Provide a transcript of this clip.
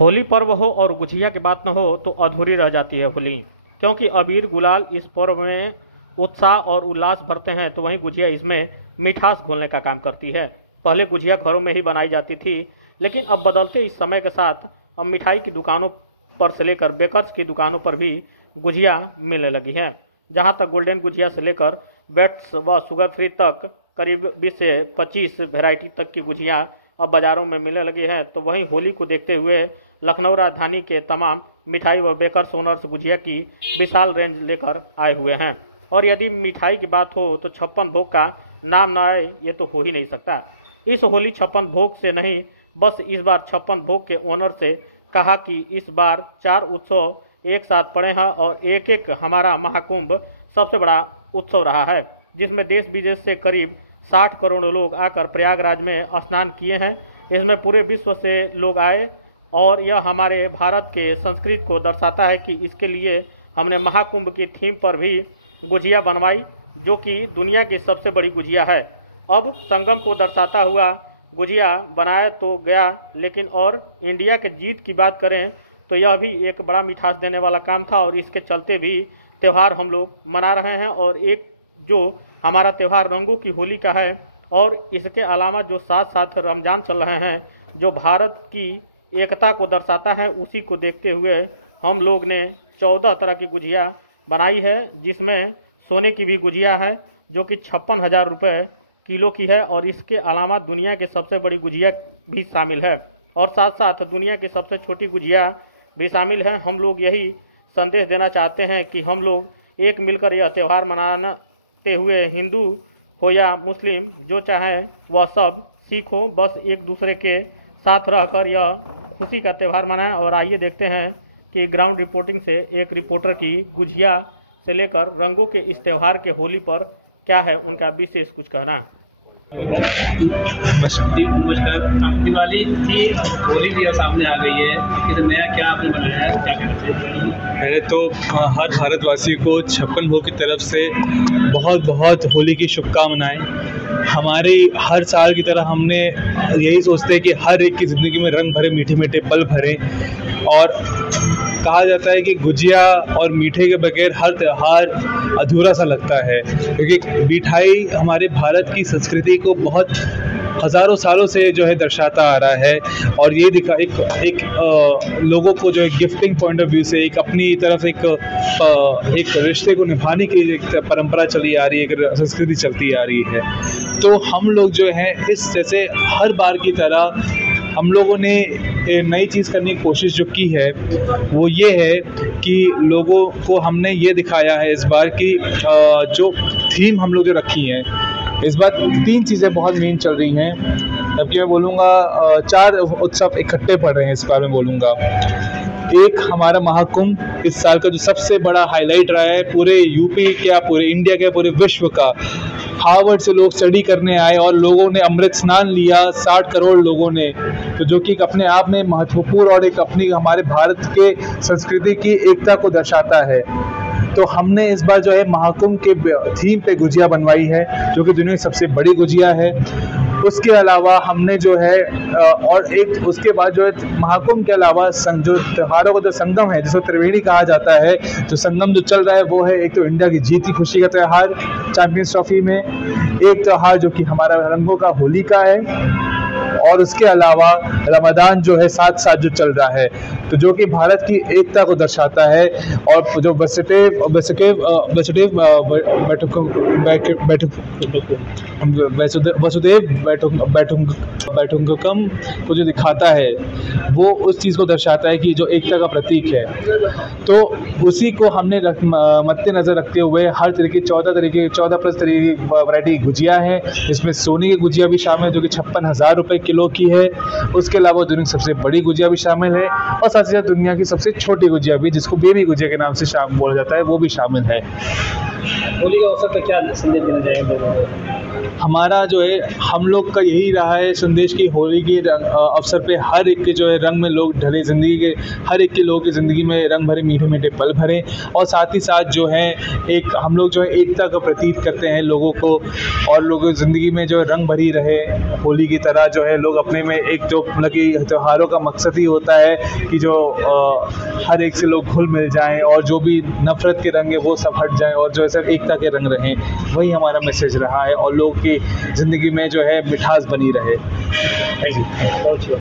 होली पर्व हो और गुझिया की बात न हो तो अधूरी रह जाती है होली। क्योंकि अबीर गुलाल इस पर्व में उत्साह और उल्लास भरते हैं, तो वहीं गुझिया इसमें मिठास घोलने का काम करती है। पहले गुझिया घरों में ही बनाई जाती थी, लेकिन अब बदलते इस समय के साथ अब मिठाई की दुकानों पर से लेकर बेकर्स की दुकानों पर भी गुझिया मिलने लगी हैं। जहां तक गोल्डन गुझिया से लेकर बेट्स व शुगर फ्री तक करीब 20 से 25 वैरायटी तक की गुझिया अब बाजारों में मिलने लगी है। तो वहीं होली को देखते हुए लखनऊ राजधानी के तमाम मिठाई व बेकर्स ओनर्स गुझिया की विशाल रेंज लेकर आए हुए हैं। और यदि मिठाई की बात हो तो 56 भोग का नाम न आए ये तो हो ही नहीं सकता। इस होली 56 भोग से नहीं, बस इस बार 56 भोग के ओनर से कहा कि इस बार 4 उत्सव एक साथ पड़े हैं और एक एक हमारा महाकुंभ सबसे बड़ा उत्सव रहा है, जिसमें देश विदेश से करीब 60 करोड़ लोग आकर प्रयागराज में स्नान किए हैं। इसमें पूरे विश्व से लोग आए और यह हमारे भारत के संस्कृति को दर्शाता है कि इसके लिए हमने महाकुंभ की थीम पर भी गुझिया बनवाई, जो कि दुनिया की सबसे बड़ी गुझिया है। अब संगम को दर्शाता हुआ गुझिया बनाया तो गया, लेकिन और इंडिया के जीत की बात करें तो यह भी एक बड़ा मिठास देने वाला काम था और इसके चलते भी त्यौहार हम लोग मना रहे हैं। और एक जो हमारा त्यौहार रंगों की होली का है, और इसके अलावा जो साथ साथ रमजान चल रहे हैं जो भारत की एकता को दर्शाता है, उसी को देखते हुए हम लोग ने 14 तरह की गुझिया बनाई है, जिसमें सोने की भी गुझिया है जो कि 56,000 रुपये किलो की है। और इसके अलावा दुनिया की सबसे बड़ी गुझिया भी शामिल है और साथ साथ दुनिया की सबसे छोटी गुझिया भी शामिल है। हम लोग यही संदेश देना चाहते हैं कि हम लोग एक मिलकर यह त्यौहार मनाते हुए, हिंदू हो या मुस्लिम, जो चाहे वह सब सिख हो, बस एक दूसरे के साथ रहकर यह खुशी का त्यौहार मनाएं। और आइए देखते हैं कि ग्राउंड रिपोर्टिंग से एक रिपोर्टर की गुझिया से लेकर रंगों के इस त्यौहार के होली पर क्या है उनका विशेष कुछ कहना। दिवाली थी, होली भी सामने आ गई है, कि नया क्या आपने बनाया है, क्या कहना चाहिए? पहले तो हर भारतवासी को 56 भोग की तरफ से बहुत बहुत होली की शुभकामनाएं। हमारी हर साल की तरह हमने यही सोचते हैं कि हर एक की ज़िंदगी में रंग भरे, मीठे मीठे पल भरे। और कहा जाता है कि गुजिया और मीठे के बगैर हर त्यौहार अधूरा सा लगता है, क्योंकि मिठाई हमारे भारत की संस्कृति को बहुत हज़ारों सालों से जो है दर्शाता आ रहा है। और ये दिखा एक लोगों को जो है गिफ्टिंग पॉइंट ऑफ व्यू से एक अपनी तरफ एक रिश्ते को निभाने की एक परंपरा चली आ रही है, एक संस्कृति चलती आ रही है। तो हम लोग जो हैं इस जैसे हर बार की तरह हम लोगों ने नई चीज़ करने की कोशिश जो की है वो ये है कि लोगों को हमने ये दिखाया है इस बार की जो थीम हम लोग जो रखी है, इस बार 3 चीज़ें बहुत मेन चल रही हैं। जबकि मैं बोलूँगा 4 उत्सव इकट्ठे पड़ रहे हैं इस बार मैं बोलूँगा। एक हमारा महाकुंभ इस साल का जो सबसे बड़ा हाईलाइट रहा है, पूरे यूपी क्या, पूरे इंडिया के, पूरे विश्व का। हार्वर्ड से लोग स्टडी करने आए और लोगों ने अमृत स्नान लिया, 60 करोड़ लोगों ने, तो जो कि अपने आप में महत्वपूर्ण और एक अपनी हमारे भारत के संस्कृति की एकता को दर्शाता है। तो हमने इस बार जो है महाकुंभ के थीम पे गुजिया बनवाई है, जो कि दुनिया की सबसे बड़ी गुजिया है। उसके अलावा हमने जो है और एक उसके बाद जो है महाकुंभ के अलावा जो त्योहारों का जो संगम है, जिसको त्रिवेणी कहा जाता है, जो संगम जो चल रहा है वो है एक तो इंडिया की जीत की खुशी का त्यौहार चैंपियंस ट्रॉफी में, एक त्यौहार जो कि हमारा रंगों का होली का है, और उसके अलावा रमज़ान जो है साथ साथ जो चल रहा है, तो जो कि भारत की एकता को दर्शाता है। और जो वसुदेव बैठुंगकम को जो दिखाता है वो उस चीज़ को दर्शाता है कि जो एकता का प्रतीक है। तो उसी को हमने मद्देनज़र रखते हुए हर तरह की 14 प्लस तरह की वैरायटी गुजिया है, जिसमें सोने की गुजिया भी शामिल है जो कि 56,000 रुपये किलो की है। उसके अलावा दुनिया की सबसे बड़ी गुजिया भी शामिल है और साथ ही साथ दुनिया की सबसे छोटी गुजिया भी, जिसको बेबी गुजिया के नाम से बोला जाता है, वो भी शामिल है। होली के अवसर पर क्या संदेश देना चाहेंगे लोगों को? हमारा जो है हम लोग का यही रहा है संदेश कि होली के अवसर पे हर एक के जो है रंग में लोग ढले, ज़िंदगी के हर एक के लोगों की ज़िंदगी में रंग भरे, मीठे मीठे पल भरे, और साथ ही साथ जो है एक हम लोग जो है एकता का प्रतीक करते हैं लोगों को, और लोगों की ज़िंदगी में जो है रंग भरी रहे होली की तरह। जो है लोग अपने में एक जो मतलब कि त्योहारों का मकसद ही होता है कि जो हर एक से लोग घुल मिल जाएं और जो भी नफ़रत के रंग है वो सब हट जाएं और जो है सिर्फ एकता के रंग रहें, वही हमारा मैसेज रहा है, और लोगों की ज़िंदगी में जो है मिठास बनी रहे। Thank you.